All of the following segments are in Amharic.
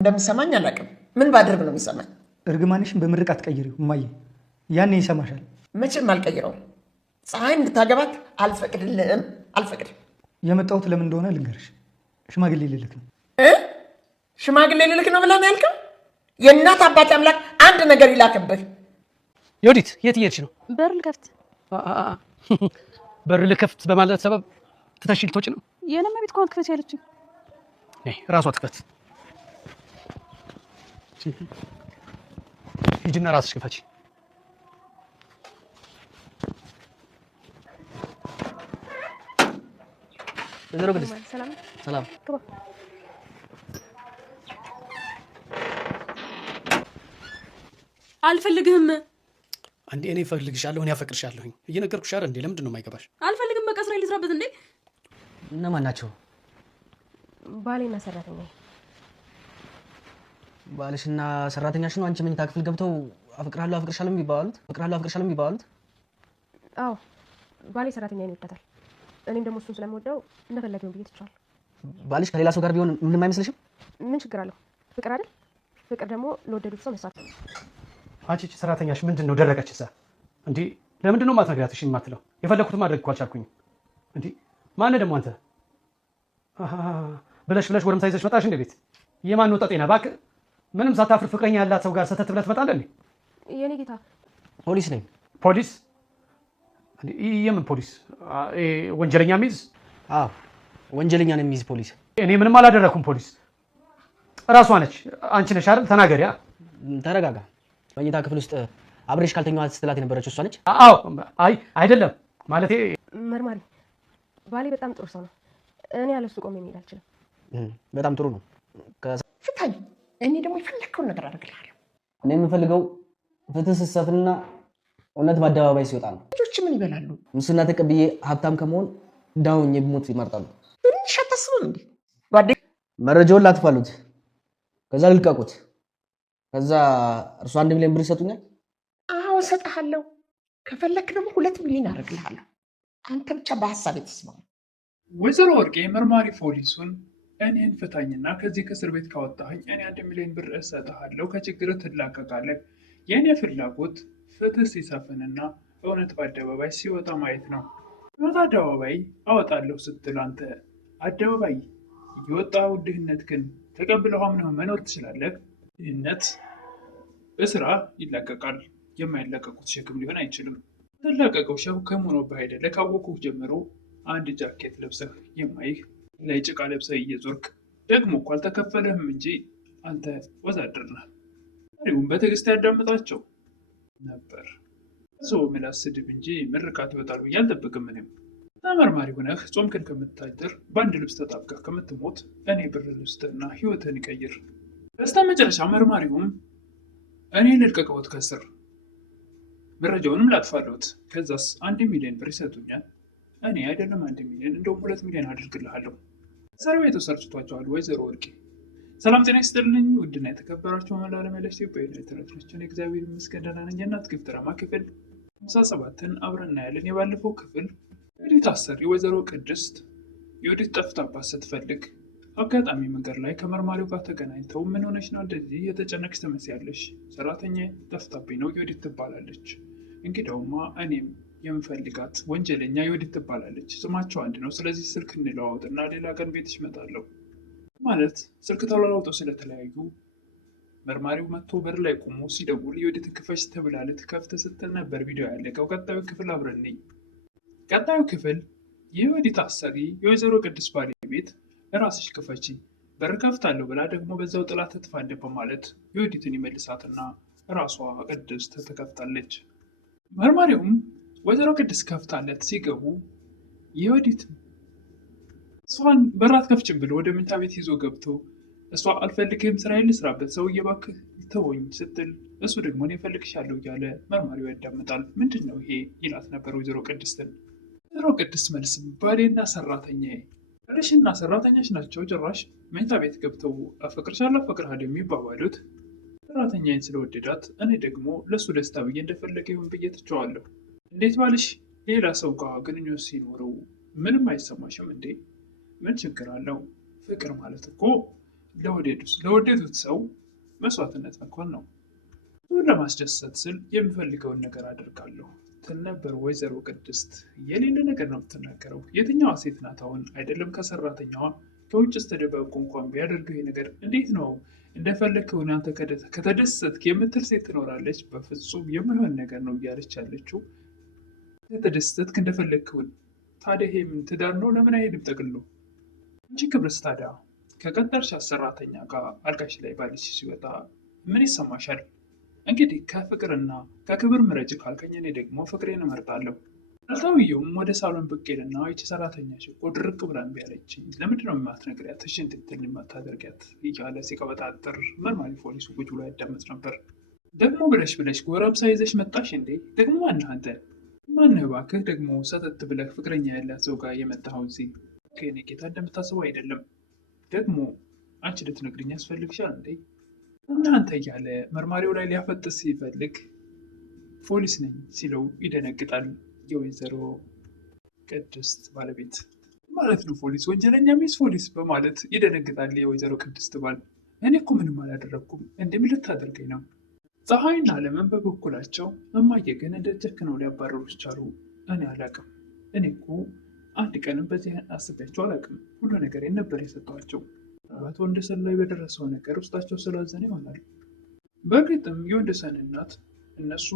እንደምሰማኝ አላውቅም። ምን ባደርግ ነው የሚሰማኝ? እርግማንሽን በምርቃት ቀይሪው እማዬ፣ ያኔ ይሰማሻል። መቼም አልቀይረውም። ፀሐይ እንድታገባት አልፈቅድልህም፣ አልፈቅድም። የመጣሁት ለምን እንደሆነ ልንገርሽ። ሽማግሌ ልልክ ነው። ሽማግሌ ልልክ ነው ብለህ ነው ያልከው? የእናት አባት አምላክ አንድ ነገር ይላክብህ። ዮዲት የት እየሄድሽ ነው? በር ልከፍት። በር ልከፍት በማለት ሰበብ ትተሽ ልትወጪ ነው? የእኔማ ቤት እንኳን ክፈት ያለችኝ ራሷ ትክፈት። ሂጂና ራስሽ ክፈች። ወይዘሮ ቅድስት ሰላም። አልፈልግህም። አንዴ እኔ እፈልግሻለሁ፣ እኔ አፈቅርሻለሁኝ እየነገርኩሽ አይደል እንዴ? ለምንድን ነው የማይገባሽ? አልፈልግም። በቃ ስራ ልስራበት እንዴ። እነማን ናቸው? ባሌና ሰራተኛዬ። ባልሽና ሰራተኛሽ ነው አንቺ መኝታ ክፍል ገብተው አፍቅራለሁ አፍቅርሻለሁ የሚባሉት? አፍቅራለሁ አፍቅርሻለሁ የሚባሉት? አዎ፣ ባሌ ሰራተኛዬን ይወዳታል። እኔም ደግሞ እሱን ስለምወደው እንደፈለገው ብዬ ትቻለሁ። ባልሽ ከሌላ ሰው ጋር ቢሆን ምንም አይመስልሽም? ምን ችግር አለው? ፍቅር አይደል? ፍቅር ደግሞ ለወደዱት ሰው መስራት። አንቺ ሰራተኛሽ ምንድን ነው ደረቀች? እዛ እንዴ ለምንድን ነው ማትነግሪያት? እሺ የማትለው? የፈለኩትን ማድረግ እኮ አልቻልኩኝ። እንዴ ማነህ ደግሞ አንተ? ብለሽ ጎረምሳ ይዘሽ መጣሽ እንደ ቤት። የማን ወጣ ጤና እባክህ። ምንም ሳታፍር ፍቅረኛ ያላት ሰው ጋር ሰተት ብለህ ትመጣለህ እንዴ? የኔ ጌታ ፖሊስ ነኝ። ፖሊስ? የምን ፖሊስ? ወንጀለኛ የሚይዝ? አዎ ወንጀለኛ ነው የሚይዝ ፖሊስ። እኔ ምንም አላደረኩም። ፖሊስ እራሷ ነች። አንቺ ነሽ አይደል? ተናገሪያ። ተረጋጋ። መኝታ ክፍል ውስጥ አብሬሽ ካልተኛው ስትላት የነበረችው እሷ ነች? አዎ። አይ አይደለም ማለቴ መርማሪ፣ ባሌ በጣም ጥሩ ሰው ነው። እኔ ያለሱ ቆሜ መሄድ አልችልም። በጣም ጥሩ ነው። ፍታኝ። እኔ ደግሞ የፈለግከውን ነገር አደርግልሃለሁ። እኔ የምፈልገው ፍትህ ስትሰፍንና እውነት በአደባባይ ሲወጣ ነው። ልጆች ምን ይበላሉ? ሙስና ተቀብዬ ሀብታም ከመሆን ዳውኝ ብሞት ይመርጣሉ። ትንሽ አታስብም እንዴ? ጓዴ መረጃውን ላጥፋሉት፣ ከዛ ልልቀቁት፣ ከዛ እርሱ 1 ሚሊዮን ብር ይሰጡኛል። አዎ እሰጥሃለሁ። ከፈለክ ደግሞ 2 ሚሊዮን አደርግልሃለሁ። አንተ ብቻ በሀሳብ የተስማሙ። ወይዘሮ ወርቄ መርማሪ ፖሊሱን እኔን ፍታኝና ከዚህ ከእስር ቤት ካወጣኸኝ እኔ 1 ሚሊዮን ብር እሰጥሃለሁ፣ ከችግር ትላቀቃለህ። የእኔ ፍላጎት ፍትህ ሲሰፍንና እውነት በአደባባይ ሲወጣ ማየት ነው። እውነት አደባባይ አወጣለሁ ስትል አንተ አደባባይ የወጣው ድህነት ግን ተቀብለው አምነህ መኖር ትችላለህ? ድህነት በስራ ይላቀቃል። የማይላቀቁት ሸክም ሊሆን አይችልም። ተላቀቀው ሸክም ሆኖብህ አይደለ? ካወኩህ ጀምሮ አንድ ጃኬት ለብሰህ የማይህ ላይ ጭቃ ለብሰህ እየዞርክ ደግሞ እኮ አልተከፈለህም እንጂ አንተ ወዛደር ነህ። መሪውም በትዕግስት ያዳምጣቸው ነበር። ሰው ምላስ ስድብ እንጂ ምርቃት ይወጣል ብዬ አልጠብቅም። እኔም ተመርማሪ ሆነህ ጾምክን ከምታድር በአንድ ልብስ ተጣብቀህ ከምትሞት እኔ ብር ልስጥና ህይወትን ይቀይር። በስተ መጨረሻ መርማሪውም እኔ ልልቀቀውት ከስር መረጃውንም ላጥፋለሁት፣ ከዛስ 1 ሚሊዮን ብር ይሰጡኛል። እኔ አይደለም 1 ሚሊዮን እንደውም 2 ሚሊዮን አድርግልሃለሁ። እስር ቤቱ ሰርችቷቸዋል። ወይዘሮ ወርቄ ሰላም ጤና ይስጥልኝ። ውድና የተከበራችሁ መላለም ያለች ኢትዮጵያ ኤሌክትሮኒክስን እግዚአብሔር ይመስገን ደህና ነኝ። የእናት ግፍ ድራማ ክፍል 57ን አብረን እናያለን። የባለፈው ክፍል ዮዲት አሰሪ ወይዘሮ ቅድስት ዮዲት ጠፍታባት ስትፈልግ አጋጣሚ መንገድ ላይ ከመርማሪው ጋር ተገናኝተው ምን ሆነች ነው እንደዚህ የተጨነቅሽ ትመስያለሽ? ሰራተኛ ጠፍታብኝ ነው፣ ዮዲት ትባላለች። እንግዲያውማ እኔም የምፈልጋት ወንጀለኛ ዮዲት ትባላለች። ስማቸው አንድ ነው። ስለዚህ ስልክ እንለዋወጥና ሌላ ቀን ቤትሽ እመጣለሁ ማለት ስልክ ተለዋውጠው ስለተለያዩ መርማሪው መጥቶ በር ላይ ቆሞ ሲደውል ዮዲትን ክፈች ተብላ ልትከፍት ስትል ነበር ቪዲዮ ያለቀው። ቀጣዩ ክፍል አብረን እንይ። ቀጣዩ ክፍል የዮዲት አሰሪ የወይዘሮ ቅድስት ባለቤት እራስሽ ክፈቺ በር ከፍታለሁ ብላ ደግሞ በዛው ጥላ ትጥፋለች በማለት ዮዲትን ይመልሳትና ራሷ ቅድስት ትከፍታለች። መርማሪውም ወይዘሮ ቅድስት ከፍታለት ሲገቡ የዮዲት እሷን በራት ከፍችም ብሎ ወደ መኝታ ቤት ይዞ ገብቶ እሷ አልፈልግህም ስራዬን ልስራበት ሰውዬ እባክህ ተወኝ ስትል እሱ ደግሞ እኔ እፈልግሻለሁ እያለ መርማሪው ያዳምጣል። ምንድን ነው ይሄ ይላት ነበር ወይዘሮ ቅድስትን። ወይዘሮ ቅድስት መልስም ባሌና ሰራተኛዬ ባልሽና ሰራተኛሽ ናቸው ጭራሽ መኝታ ቤት ገብተው አፈቅርሻለሁ አፈቅርሃለሁ የሚባባሉት? ሰራተኛዬን ስለወደዳት እኔ ደግሞ ለእሱ ደስታ ብዬ እንደፈለገ ይሁን ብዬ ትቸዋለሁ። እንዴት ባልሽ ሌላ ሰው ጋር ግንኙነት ሲኖረው ምንም አይሰማሽም እንዴ? ምን ችግር አለው? ፍቅር ማለት እኮ ለወደዱት ሰው መስዋዕትነት መክፈል ነው። እሱን ለማስደሰት ስል የምፈልገውን ነገር አደርጋለሁ ትል ነበር ወይዘሮ ቅድስት። የሌለ ነገር ነው የምትናገረው። የትኛዋ ሴት ናት አሁን አይደለም ከሰራተኛዋ ከውጭ ስተደበቁ እንኳን ቢያደርገው ይሄ ነገር እንዴት ነው እንደፈለግከው አንተ ከተደሰትክ የምትል ሴት ትኖራለች? በፍጹም የማይሆን ነገር ነው እያለች ያለችው። ከተደሰትክ እንደፈለግከውን ታዲያ ይሄ ምን ትዳር ነው? ለምን አይሄድም ጠቅሎ? አንቺ ክብርስ ታዲያ ከቀጠርሽ ሰራተኛ ጋር አልጋሽ ላይ ባልሽ ሲወጣ ምን ይሰማሻል? እንግዲህ ከፍቅርና ከክብር ምረጭ ካልከኝ እኔ ደግሞ ፍቅሬን እመርጣለሁ። አልታውየውም ወደ ሳሎን ብቅ ይልና ይቺ ሰራተኛሽ እኮ ድርቅ ብላ እምቢ አለችኝ፣ ለምንድን ነው የማትነግሪያት? እሺ እንድትል የማታደርጊያት እያለ ሲቀበጣጥር መርማሪ ፖሊሱ ቁጭ ብሎ ያዳምጥ ነበር። ደግሞ ብለሽ ጎረምሳ ይዘሽ መጣሽ እንዴ? ደግሞ ማነህ አንተ? ማነህ እባክህ? ደግሞ ሰተት ብለህ ፍቅረኛ ያላት ሰው ጋር የመጣኸው እዚህ? ከኔ ጌታ እንደምታስበው አይደለም። ደግሞ አንቺ ልትነግሪኝ ያስፈልግሻል እንዴ? እናንተ እያለ መርማሪው ላይ ሊያፈጥስ ሲፈልግ ፖሊስ ነኝ ሲለው ይደነግጣል። የወይዘሮ ቅድስት ባለቤት ማለት ነው። ፖሊስ ወንጀለኛ ሚስ ፖሊስ በማለት ይደነግጣል። የወይዘሮ ቅድስት ባል እኔ እኮ ምንም አላደረግኩም፣ እንደምን ልታደርገኝ ነው? ፀሐይና አለምን በበኩላቸው እማዬ ግን እንደ ጨክነው ሊያባረሩት ቻሉ? እኔ አላቅም። እኔ እኮ አንድ ቀንም በዚህ አስቤያቸው አላቅም። ሁሉ ነገር ነበር የሰጧቸው። አቶ ወንደሰን ላይ በደረሰው ነገር ውስጣቸው ስላዘነ ይሆናል። በእርግጥም የወንደሰን እናት እነሱ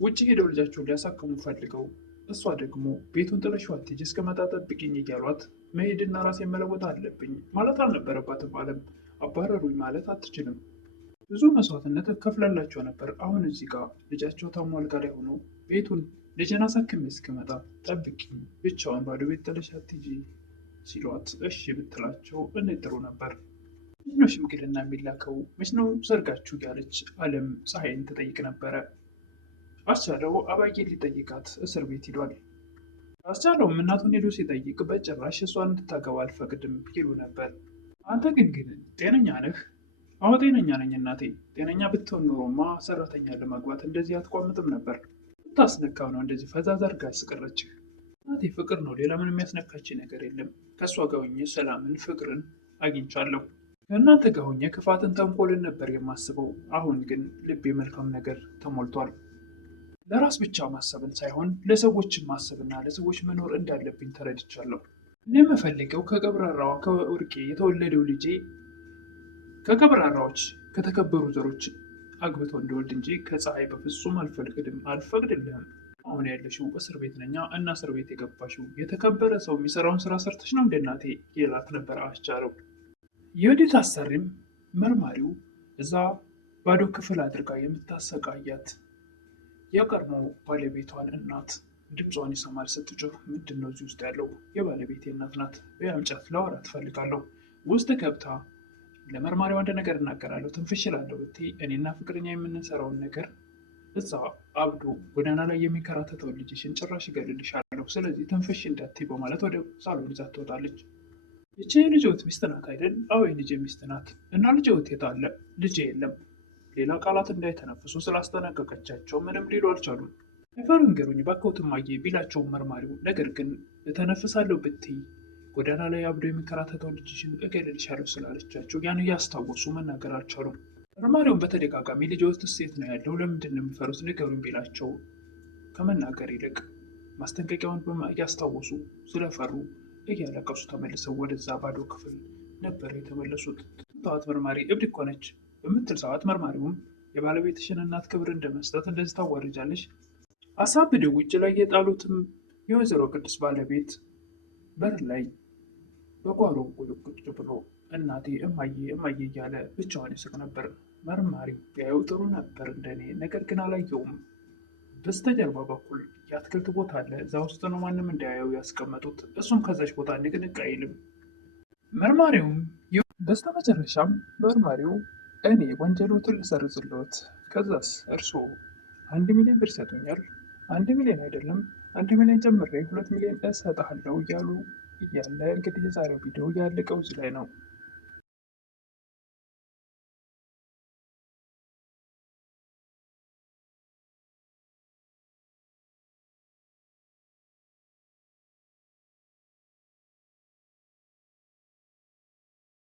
ውጭ ሄደው ልጃቸውን ሊያሳክሙ ፈልገው እሷ ደግሞ ቤቱን ጥለሽው አትሂጂ እስከመጣ ጠብቂኝ እያሏት መሄድና ራሴን መለወጥ አለብኝ ማለት አልነበረባትም። አለም አባረሩኝ ማለት አትችልም። ብዙ መስዋዕትነት ከፍላላቸው ነበር። አሁን እዚህ ጋር ልጃቸው ታሞ አልጋ ላይ ሆኖ ቤቱን ልጅን አሳክሜ እስክመጣ ጠብቂኝ፣ ብቻውን ባዶ ቤት ጥለሽ አትሂጂ ሲሏት እሺ ብትላቸው እንዴት ጥሩ ነበር። መች ነው ሽምግልና የሚላከው? መች ነው ሰርጋችሁ? እያለች አለም ፀሐይን ትጠይቅ ነበረ። አስቻለው አባዬን ሊጠይቃት እስር ቤት ሂዷል። አስቻለውም እናቱን ሄዶ ሲጠይቅ በጭራሽ እሷን እንድታገባ አልፈቅድም ይሉ ነበር። አንተ ግን ጤነኛ ነህ? አዎ ጤነኛ ነኝ እናቴ። ጤነኛ ብትሆን ኖሮማ ሰራተኛ ለማግባት እንደዚህ አትቋምጥም ነበር። ብታስነካው ነው እንደዚህ ፈዛዛ አድርጋ ያስቀረችህ። እናቴ ፍቅር ነው፣ ሌላ ምን የሚያስነካች ነገር የለም። ከእሷ ጋር ሆኜ ሰላምን፣ ፍቅርን አግኝቻለሁ። ከእናንተ ጋር ሆኜ ክፋትን፣ ተንኮልን ነበር የማስበው። አሁን ግን ልቤ መልካም ነገር ተሞልቷል። ለራስ ብቻ ማሰብን ሳይሆን ለሰዎችን ማሰብና ለሰዎች መኖር እንዳለብኝ ተረድቻለሁ። እኔ የምፈልገው ከቀብራራዋ ከወርቄ የተወለደው ልጄ ከቀብራራዎች ከተከበሩ ዘሮች አግብቶ እንደወልድ እንጂ ከፀሐይ በፍጹም አልፈቅድልህም። አሁን ያለሽው እስር ቤት ነኛ እና እስር ቤት የገባሽው የተከበረ ሰው የሚሰራውን ስራ ሰርተሽ ነው እንደ እናቴ ይላት ነበር አስቻለው። የወዲት አሰሪም መርማሪው እዛ ባዶ ክፍል አድርጋ የምታሰቃያት የቀድሞ ባለቤቷን እናት ድምጿን ይሰማል ስትጮህ፣ ምንድን ነው እዚህ ውስጥ ያለው? የባለቤቴ እናት ናት፣ በያምጫት ላወራ ትፈልጋለሁ። ውስጥ ገብታ ለመርማሪው አንድ ነገር እናገራለሁ፣ ትንፍሽ እላለሁ ብትይ እኔና ፍቅረኛ የምንሰራውን ነገር እዛ አብዶ ጎዳና ላይ የሚከራተተው ልጅሽን ጭራሽ እገልልሻለሁ፣ ስለዚህ ትንፍሽ እንዳትይ በማለት ወደ ሳሎን ይዛት ትወጣለች። ይቺ የልጅዎት ሚስት ናት አይደል? አዎ የልጄ ሚስት ናት። እና ልጅዎት የት አለ? ልጄ የለም። ሌላ ቃላት እንዳይተነፍሱ ስላስጠነቀቀቻቸው ምንም ሊሉ አልቻሉም። አይፈሩ ንገሩኝ ባክዎት እማዬ ቢላቸውም መርማሪው ነገር ግን እተነፍሳለሁ ብትይ ጎዳና ላይ አብዶ የሚከራተተው ልጅሽን እገልልሻለሁ ስላለቻቸው ያን እያስታወሱ መናገር አልቻሉም። መርማሪውን በተደጋጋሚ ልጅዎትስ የት ነው ያለው? ለምንድን ነው የሚፈሩት? ንገሩኝ ቢላቸው ከመናገር ይልቅ ማስጠንቀቂያውን እያስታወሱ ስለፈሩ እያለቀሱ ተመልሰው ወደዛ ባዶ ክፍል ነበር የተመለሱት። ጠዋት መርማሪ እብድ እኮ ነች በምትል ሰዓት መርማሪውም የባለቤትሽን እናት ክብር እንደመስጠት እንደዚህ ታዋርጃለሽ? አሳብደው ውጭ ላይ የጣሉትም የወይዘሮ ቅድስት ባለቤት በር ላይ በጓሮ ቁጭ ብሎ እናቴ እማዬ እማዬ እያለ ብቻዋን ይስቅ ነበር። መርማሪው ቢያየው ጥሩ ነበር እንደኔ፣ ነገር ግን አላየውም። በስተጀርባ በኩል የአትክልት ቦታ አለ። እዛ ውስጥ ነው ማንም እንዳያየው ያስቀመጡት። እሱም ከዛች ቦታ ንቅንቅ አይልም። መርማሪውም በስተመጨረሻም መርማሪው እኔ ወንጀሎትን ልሰርዝልዎት፣ ከዛስ እርስዎ 1 ሚሊዮን ብር ይሰጡኛል። 1 ሚሊዮን አይደለም 1 ሚሊዮን ጨምሬ 2 ሚሊዮን እሰጥሃለሁ እያለ እንግዲህ የዛሬው ቪዲዮ ያለቀው እዚህ ላይ ነው።